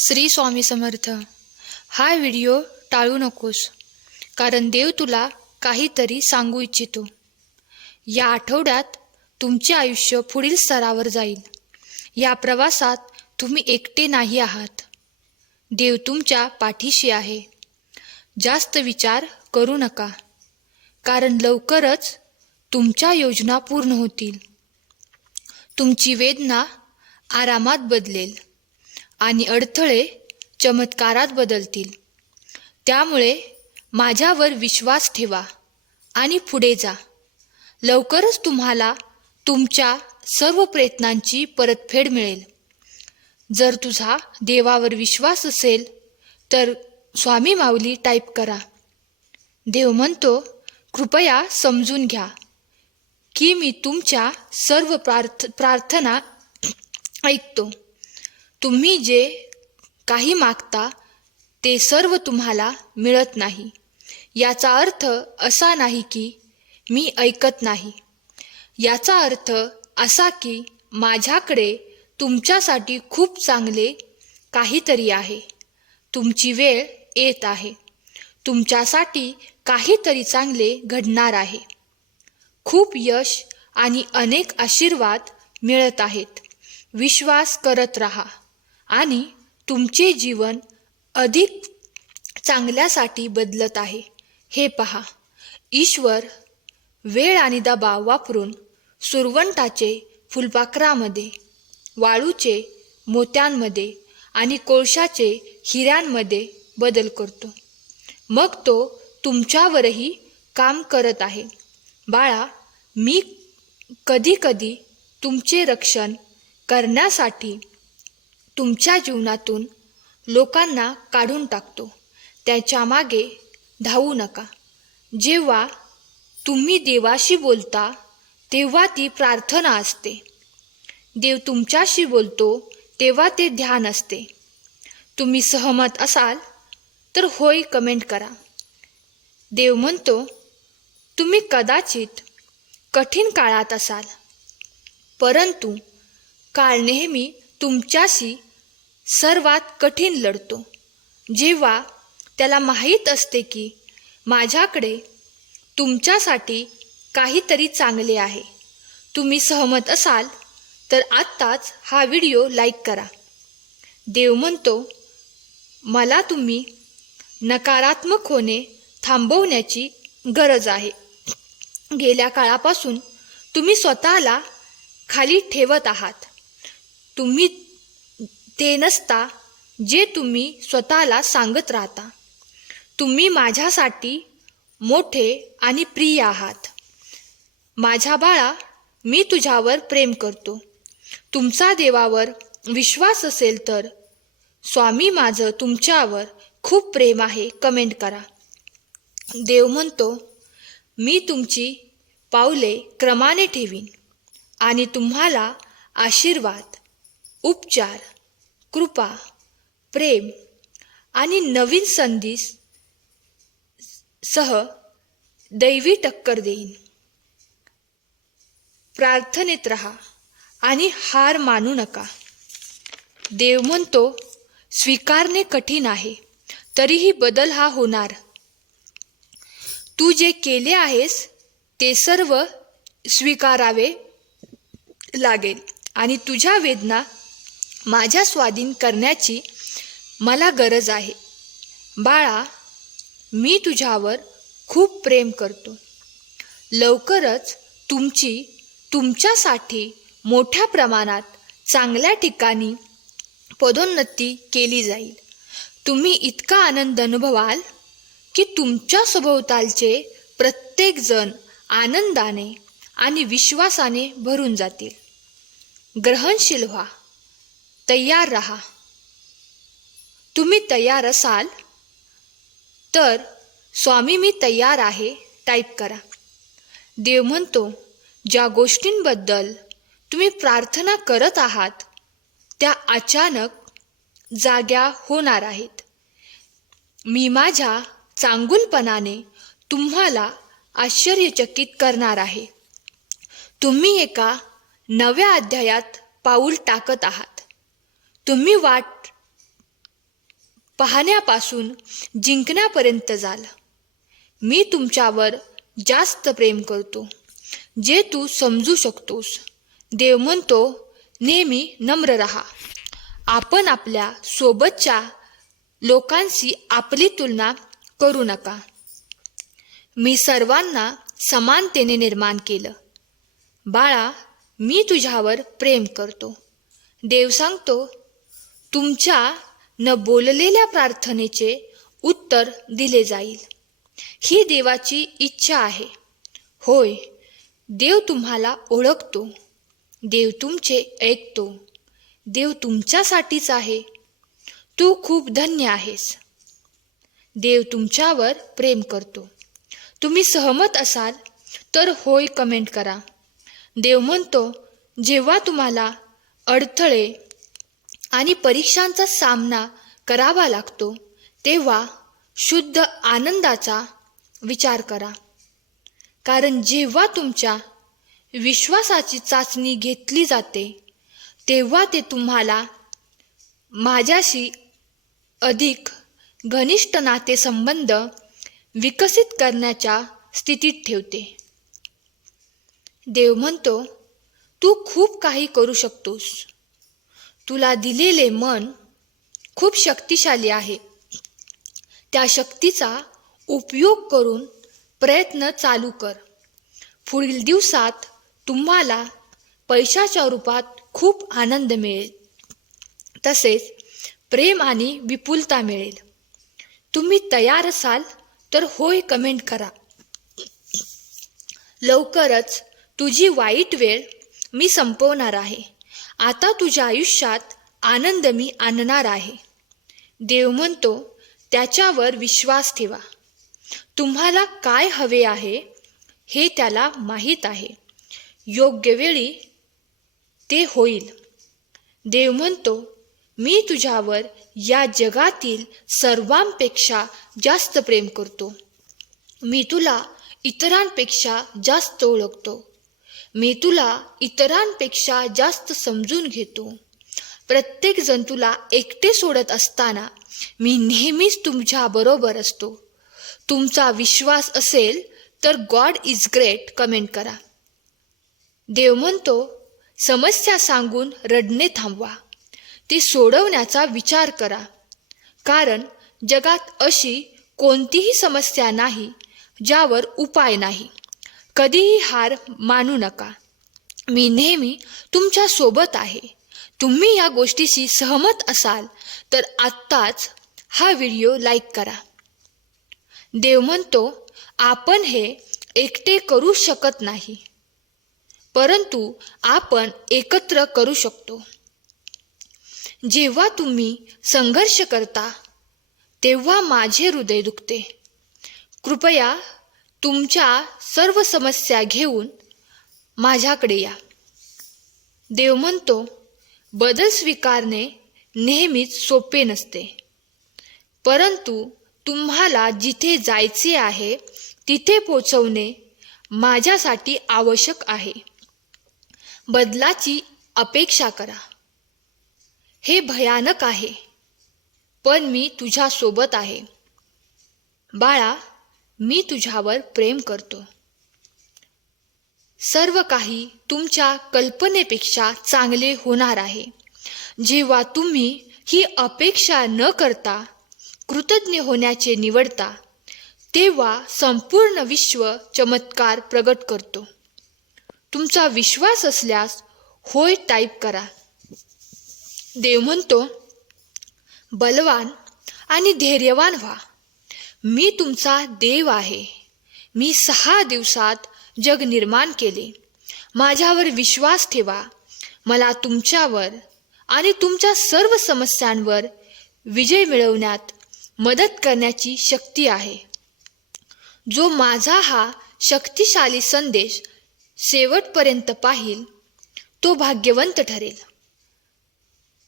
श्री स्वामी समर्थ. हा व्हिडिओ टाळू नकोस कारण देव तुला काहीतरी सांगू इच्छितो. या आठवड्यात तुमचे आयुष्य पुढील स्तरावर जाईल. या प्रवासात तुम्ही एकटे नाही आहात. देव तुमच्या पाठीशी आहे. जास्त विचार करू नका कारण लवकरच तुमच्या योजना पूर्ण होतील. तुमची वेदना आरामात बदलेल. आणि अडथळे चमत्कारात बदलतील. त्यामुळे माझ्यावर विश्वास ठेवा आणि पुढे जा. लवकरच तुम्हाला तुमच्या सर्व प्रयत्नांची परतफेड मिळेल. जर तुझा देवावर विश्वास असेल तर स्वामी माऊली टाईप करा. देव म्हणतो कृपया समजून घ्या की मी तुमच्या सर्व प्रार्थ प्रार्थना ऐकतो. तुम्ही जे काही मागता ते सर्व तुम्हाला मिळत नाही. याचा अर्थ असा नाही की मी ऐकत नाही. याचा अर्थ असा की माझ्याकडे तुमच्यासाठी खूप चांगले काहीतरी आहे. तुमची वेळ येत आहे. तुमच्यासाठी काहीतरी चांगले घडणार आहे. खूप यश आणि अनेक आशीर्वाद मिळत आहेत. विश्वास करत राहा. आणि तुमचे जीवन अधिक चांगल्यासाठी बदलत आहे. हे पहा. ईश्वर वेळ आणि दबाव वापरून सुरवंटाचे फुलपाखरामध्ये वाळूचे मोत्यांमध्ये आणि कोळशाचे हिऱ्यांमध्ये बदल करतो. मग तो तुमच्यावरही काम करत आहे. बाळा मी कधी कधी तुमचे रक्षण करण्यासाठी तुमच्या जीवनातून लोकांना काढून टाकतो. त्याच्यामागे धावू नका. जेव्हा तुम्ही देवाशी बोलता तेव्हा ती प्रार्थना असते. देव तुमच्याशी बोलतो तेव्हा ते ध्यान असते. तुम्ही सहमत असाल तर होय कमेंट करा. देव म्हणतो तुम्ही कदाचित कठीण काळात असाल परंतु काळ नेहमी तुमच्याशी सर्वात कठीण लढतो. जेव्हा त्याला माहीत असते की माझ्याकडे तुमच्यासाठी काहीतरी चांगले आहे तुम्ही सहमत असाल तर आत्ताच हा व्हिडिओ लाईक करा. देव म्हणतो मला तुम्ही नकारात्मक होणे थांबवण्याची गरज आहे. गेल्या काळापासून तुम्ही स्वतःला खाली ठेवत आहात. तुम्ही ते नसता जे तुम्ही स्वतःला सांगत राहता. तुम्ही माझ्यासाठी मोठे आणि प्रिय आहात. माझ्या बाळा मी तुझ्यावर प्रेम करतो. तुमचा देवावर विश्वास असेल तर स्वामी माझं तुमच्यावर खूप प्रेम आहे कमेंट करा. देव म्हणतो मी तुमची पावले क्रमाने ठेवीन आणि तुम्हाला आशीर्वाद उपचार कृपा प्रेम आणि नवीन संधी सह दैवी टक्कर देईन. प्रार्थनेत राहा आणि हार मानू नका. देव म्हणतो स्वीकारणे कठीण आहे तरीही बदल हा होणार. तू जे केले आहेस ते सर्व स्वीकारावे लागेल आणि तुझ्या वेदना माझ्या स्वाधीन करण्याची मला गरज आहे. बाळा मी तुझ्यावर खूप प्रेम करतो. लवकरच तुमची तुमच्यासाठी मोठ्या प्रमाणात चांगल्या ठिकाणी पदोन्नती केली जाईल. तुम्ही इतका आनंद अनुभवाल की तुमच्या सभोवतालचे प्रत्येकजण आनंदाने आणि विश्वासाने भरून जातील. ग्रहणशील व्हा. तयार राहा. तुम्ही तयार असाल तर स्वामी मी तयार आहे टाईप करा. देव म्हणतो ज्या गोष्टींबद्दल तुम्ही प्रार्थना करत आहात त्या अचानक जाग्या होणार आहेत. मी माझ्या चांगुलपणाने तुम्हाला आश्चर्यचकित करणार आहे. तुम्ही एका नव्या अध्यायात पाऊल टाकत आहात. तुम्ही वाट पाहण्यापासून जिंकण्यापर्यंत जाल. मी तुमच्यावर जास्त प्रेम करतो जे तू समजू शकतोस. देव म्हणतो नेहमी नम्र रहा. आपण आपल्या सोबतच्या लोकांशी आपली तुलना करू नका. मी सर्वांना समानतेने निर्माण केलं. बाळा मी तुझ्यावर प्रेम करतो. देव सांगतो तुमच्या न बोललेल्या प्रार्थनेचे उत्तर दिले जाईल. ही देवाची इच्छा आहे. होय देव तुम्हाला ओळखतो. देव तुमचे ऐकतो. देव तुमच्यासाठीच आहे. तू खूप धन्य आहेस. देव तुमच्यावर प्रेम करतो. तुम्ही सहमत असाल तर होय कमेंट करा. देव म्हणतो जेव्हा तुम्हाला अडथळे आणि परीक्षांचा सामना करावा लागतो तेव्हा शुद्ध आनंदाचा विचार करा. कारण जेव्हा तुमच्या विश्वासाची चाचणी घेतली जाते तेव्हा ते तुम्हाला माझ्याशी अधिक घनिष्ठ नातेसंबंध विकसित करण्याच्या स्थितीत ठेवते. देव म्हणतो तू खूप काही करू शकतोस. तुला दिलेले मन खूप शक्तिशाली आहे. त्या शक्तीचा उपयोग करून प्रयत्न चालू कर. पुढील दिवसात तुम्हाला पैशाच्या रूपात खूप आनंद मिळेल. तसेच प्रेम आणि विपुलता मिळेल. तुम्ही तयार असाल तर होय कमेंट करा. लवकरच तुझी वाईट वेळ मी संपवणार आहे. आता तुझ्या आयुष्यात आनंद मी आणणार आहे. देव म्हणतो त्याच्यावर विश्वास ठेवा. तुम्हाला काय हवे आहे हे त्याला माहीत आहे. योग्य वेळी ते होईल. देव म्हणतो मी तुझ्यावर या जगातील सर्वांपेक्षा जास्त प्रेम करतो. मी तुला इतरांपेक्षा जास्त ओळखतो. मी तुला इतरांपेक्षा जास्त समजून घेतो. प्रत्येकजण तुला एकटे सोडत असताना मी नेहमीच तुमच्याबरोबर असतो. तुमचा विश्वास असेल तर गॉड इज ग्रेट कमेंट करा. देव म्हणतो समस्या सांगून रडणे थांबवा. ते सोडवण्याचा विचार करा. कारण जगात अशी कोणतीही समस्या नाही ज्यावर उपाय नाही. कधीही हार मानू नका. मी नेहमी तुमच्यासोबत आहे. तुम्ही या गोष्टीशी सहमत असाल तर आत्ताच हा व्हिडिओ लाईक करा. देव म्हणतो आपण हे एकटे करू शकत नाही परंतु आपण एकत्र करू शकतो. जेव्हा तुम्ही संघर्ष करता तेव्हा माझे हृदय दुखते. कृपया तुमच्या सर्व समस्या घेऊन माझ्याकडे या. देव म्हणतो बदल स्वीकारणे नेहमीच सोपे नसते. परंतु तुम्हाला जिथे जायचे आहे तिथे पोचवणे माझ्यासाठी आवश्यक आहे. बदलाची अपेक्षा करा. हे भयानक आहे पण मी तुझ्यासोबत आहे. बाळा मी तुझ्यावर प्रेम करतो. सर्व काही तुमच्या कल्पनेपेक्षा चांगले होणार आहे. जेव्हा तुम्ही ही अपेक्षा न करता कृतज्ञ होण्याचे निवडता तेव्हा संपूर्ण विश्व चमत्कार प्रगट करतो. तुमचा विश्वास असल्यास होय टाईप करा. देव म्हणतो बलवान आणि धैर्यवान व्हा. मी तुमचा देव आहे. मी सहा दिवसात जग निर्माण केले. माझ्यावर विश्वास ठेवा. मला तुमच्यावर आणि तुमच्या सर्व समस्यांवर विजय मिळवण्यात मदत करण्याची शक्ती आहे. जो माझा हा शक्तिशाली संदेश शेवटपर्यंत पाहिल तो भाग्यवंत ठरेल.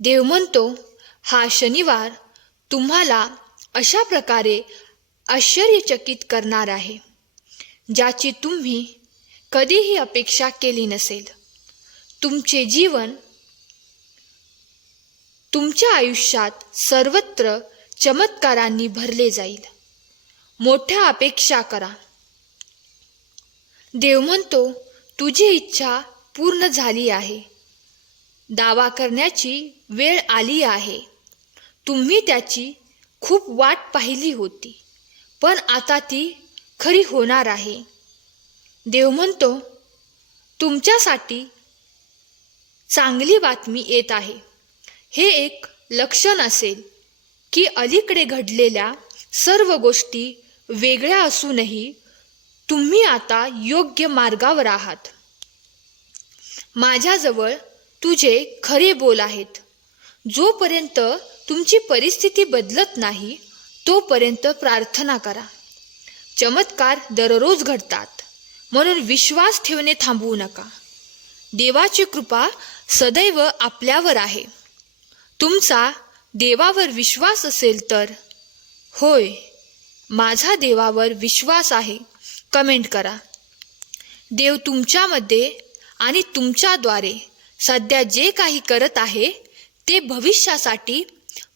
देव म्हणतो हा शनिवार तुम्हाला अशा प्रकारे आश्चर्यचकित करणार आहे ज्याची तुम्ही कधीही अपेक्षा केली नसेल. तुमचे जीवन तुमच्या आयुष्यात सर्वत्र चमत्कारांनी भरले जाईल. मोठ्या अपेक्षा करा. देव म्हणतो तुझी इच्छा पूर्ण झाली आहे. दावा करण्याची वेळ आली आहे. तुम्ही त्याची खूप वाट पाहिली होती. पण आता ती खरी होणार आहे. देव म्हणतो तुमच्यासाठी चांगली बातमी येत आहे. हे एक लक्षण असेल की अलीकडे घडलेल्या सर्व गोष्टी वेगळ्या असूनही तुम्ही आता योग्य मार्गावर आहात. माझ्याजवळ तुझे खरे बोल आहेत. जोपर्यंत तुमची परिस्थिती बदलत नाही तोपर्यंत प्रार्थना करा. चमत्कार दररोज घडतात. म्हणून विश्वास ठेवणे थांबवू नका. देवाची कृपा सदैव आपल्यावर आहे. तुमचा देवावर विश्वास असेल तर होय माझा देवावर विश्वास आहे कमेंट करा. देव तुमच्यामध्ये आणि तुमच्याद्वारे सध्या जे काही करत आहे ते भविष्यासाठी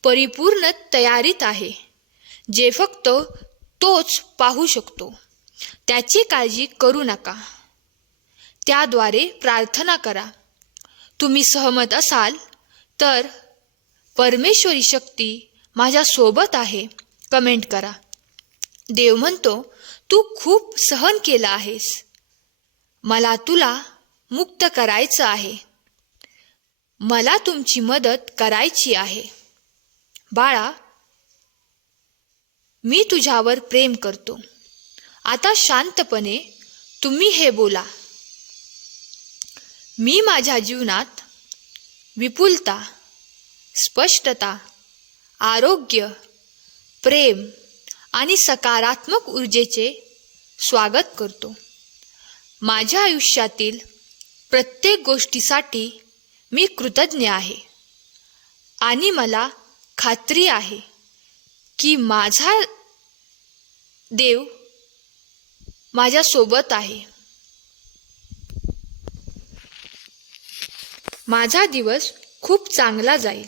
परिपूर्ण तयारीत आहे. जे फक्त तोच पाहू शकतो. त्याची काळजी करू नका. त्याद्वारे प्रार्थना करा. तुम्ही सहमत असाल तर परमेश्वरी शक्ती माझ्यासोबत आहे. कमेंट करा. देव म्हणतो तू खूप सहन केलं आहेस. मला तुला मुक्त करायचं आहे. मला तुमची मदत करायची आहे. बाळा मी तुझ्यावर प्रेम करतो. आता शांतपणे तुम्ही हे बोला. मी माझ्या जीवनात विपुलता स्पष्टता आरोग्य प्रेम आणि सकारात्मक ऊर्जेचे स्वागत करतो. माझ्या आयुष्यातील प्रत्येक गोष्टीसाठी मी कृतज्ञ आहे आणि मला खात्री आहे. की माझा देव माझ्यासोबत आहे. माझा दिवस खूप चांगला जाईल.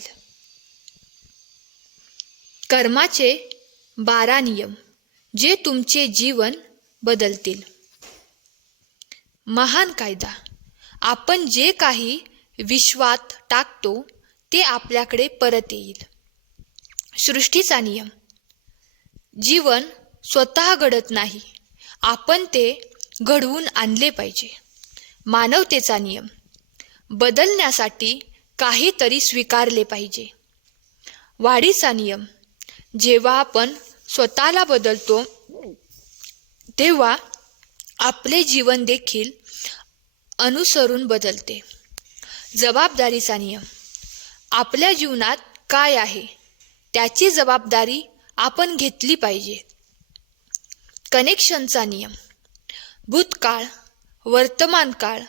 कर्माचे बारा नियम जे तुमचे जीवन बदलतील. महान कायदा आपण जे काही विश्वात टाकतो ते आपल्याकडे परत येईल. सृष्टीचा नियम जीवन स्वतः घडत नाही. आपण ते घडवून आणले पाहिजे. मानवतेचा नियम. बदलण्यासाठी काहीतरी स्वीकारले पाहिजे. वाढीचा नियम. जेव्हा आपण स्वतःला बदलतो तेव्हा आपले जीवन देखील अनुसरून बदलते. जबाबदारीचा नियम. आपल्या जीवनात काय आहे? त्याची जबाबदारी आपण घेतली पाहिजे. कनेक्शनचा नियम. भूतकाळ वर्तमान काळ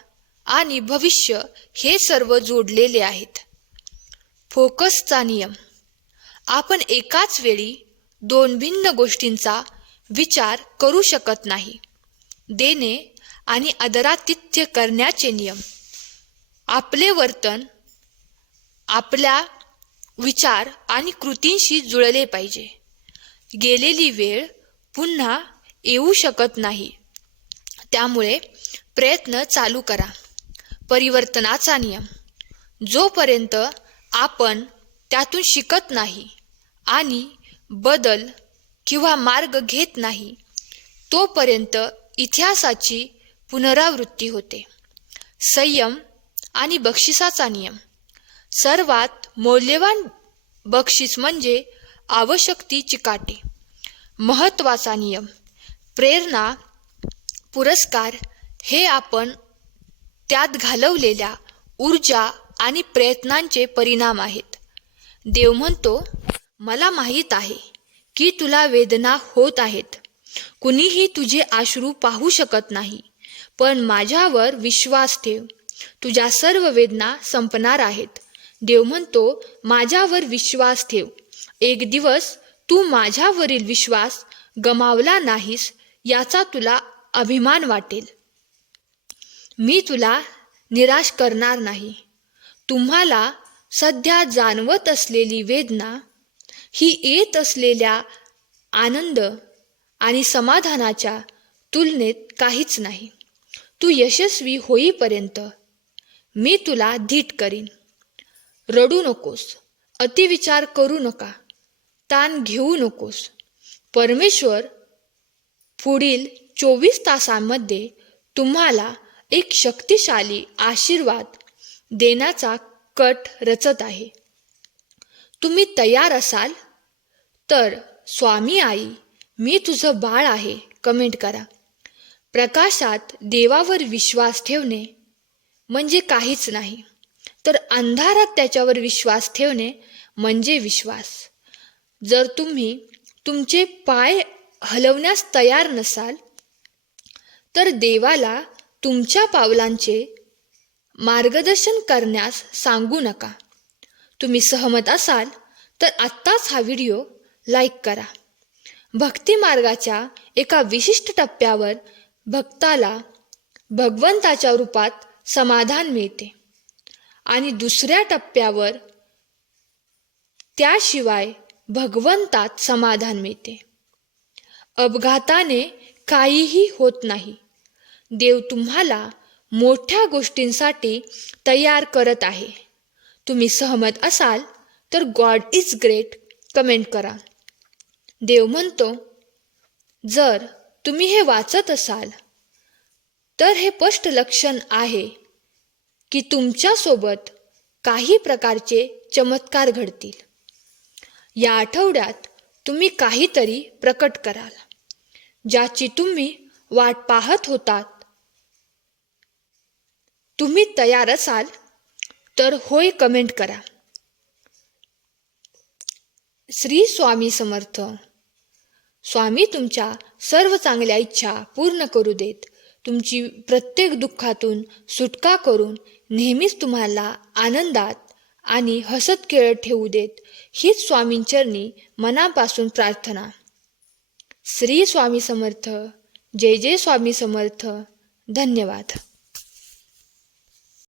आणि भविष्य हे सर्व जोडलेले आहेत. फोकसचा नियम. आपण एकाच वेळी दोन भिन्न गोष्टींचा विचार करू शकत नाही. देणे आणि आदरातिथ्य करण्याचे नियम. आपले वर्तन आपल्या विचार आणि कृतींशी जुळले पाहिजे. गेलेली वेळ पुन्हा येऊ शकत नाही. त्यामुळे प्रयत्न चालू करा. परिवर्तनाचा नियम. जोपर्यंत आपण त्यातून शिकत नाही आणि बदल किंवा मार्ग घेत नाही तोपर्यंत इतिहासाची पुनरावृत्ती होते. संयम आणि बक्षिसाचा नियम. सर्वात मौल्यवान बक्षीस म्हणजे आवश्यक ती चिकाटी. महत्त्वाचा नियम. प्रेरणा पुरस्कार हे आपण त्यात घालवलेल्या ऊर्जा आणि प्रयत्नांचे परिणाम आहेत. देव म्हणतो मला माहीत आहे की तुला वेदना होत आहेत. कुणीही तुझे आश्रू पाहू शकत नाही पण माझ्यावर विश्वास ठेव. तुझ्या सर्व वेदना संपणार आहेत. देव म्हणतो माझ्यावर विश्वास ठेव. एक दिवस तू माझ्यावरील विश्वास गमावला नाहीस याचा तुला अभिमान वाटेल. मी तुला निराश करणार नाही. तुम्हाला सध्या जाणवत असलेली वेदना ही येत असलेल्या आनंद आणि समाधानाच्या तुलनेत काहीच नाही. तू यशस्वी होईपर्यंत मी तुला धीट करीन. रडू नकोस अतिविचार करू नका. ताण घेऊ नकोस. परमेश्वर पुढील चोवीस तासांमध्ये तुम्हाला एक शक्तिशाली आशीर्वाद देण्याचा कट रचत आहे. तुम्ही तयार असाल? तर स्वामी आई मी तुझं बाळ आहे. कमेंट करा. प्रकाशात देवावर विश्वास ठेवणे म्हणजे काहीच नाही तर अंधारात त्याच्यावर विश्वास ठेवणे म्हणजे विश्वास. जर तुम्ही तुमचे पाय हलवण्यास तयार नसाल तर देवाला तुमच्या पावलांचे मार्गदर्शन करण्यास सांगू नका. तुम्ही सहमत असाल तर आत्ताच हा व्हिडिओ लाईक करा. भक्ती मार्गाच्या एका विशिष्ट टप्प्यावर भक्ताला भगवंताच्या रूपात समाधान मिळते. आणि दुसऱ्या टप्प्यावर त्याशिवाय भगवंतात समाधान मिळते. अपघाताने काहीही होत नाही. देव तुम्हाला मोठ्या गोष्टींसाठी तयार करत आहे. तुम्ही सहमत असाल तर गॉड इज ग्रेट कमेंट करा. देव म्हणतो जर तुम्ही हे वाचत असाल तर हे स्पष्ट लक्षण आहे की तुमच्यासोबत काही प्रकारचे चमत्कार घडतील. या आठवड्यात तुम्ही काहीतरी प्रकट कराल ज्याची तुम्ही वाट पाहत होतात. तुम्ही तयार असाल तर होय कमेंट करा. श्री स्वामी समर्थ स्वामी तुमच्या सर्व चांगल्या इच्छा पूर्ण करू देत. तुमची प्रत्येक दुःखातून सुटका करून नेहमीच तुम्हाला आनंदात आणि हसत खेळत ठेवू देत हीच स्वामींचरणी मनापासून प्रार्थना. श्री स्वामी समर्थ. जय जय स्वामी समर्थ. धन्यवाद.